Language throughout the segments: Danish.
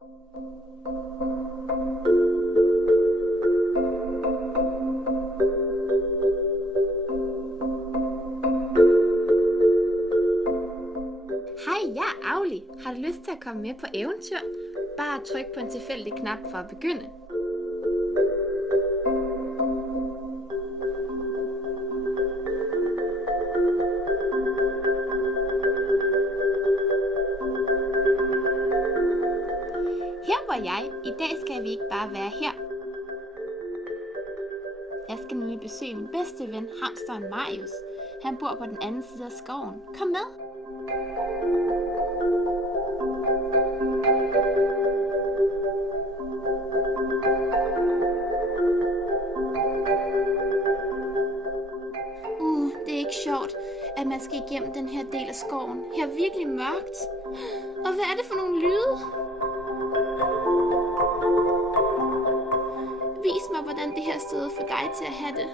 Hej, jeg er Auli. Har du lyst til at komme med på eventyr? Bare tryk på en tilfældig knap for at begynde. Her hvor jeg. I dag skal vi ikke bare være her. Jeg skal nemlig besøge min bedste ven, hamsteren Marius. Han bor på den anden side af skoven. Kom med! Det er ikke sjovt, at man skal igennem den her del af skoven. Her er virkelig mørkt. Og hvad er det for nogle lyde? Vis mig, hvordan det her sted får dig til at have det.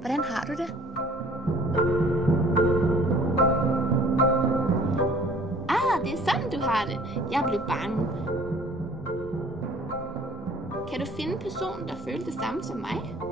Hvordan har du det? Det er sådan, du har det. Jeg blev bange. Kan du finde personen, der følte det samme som mig?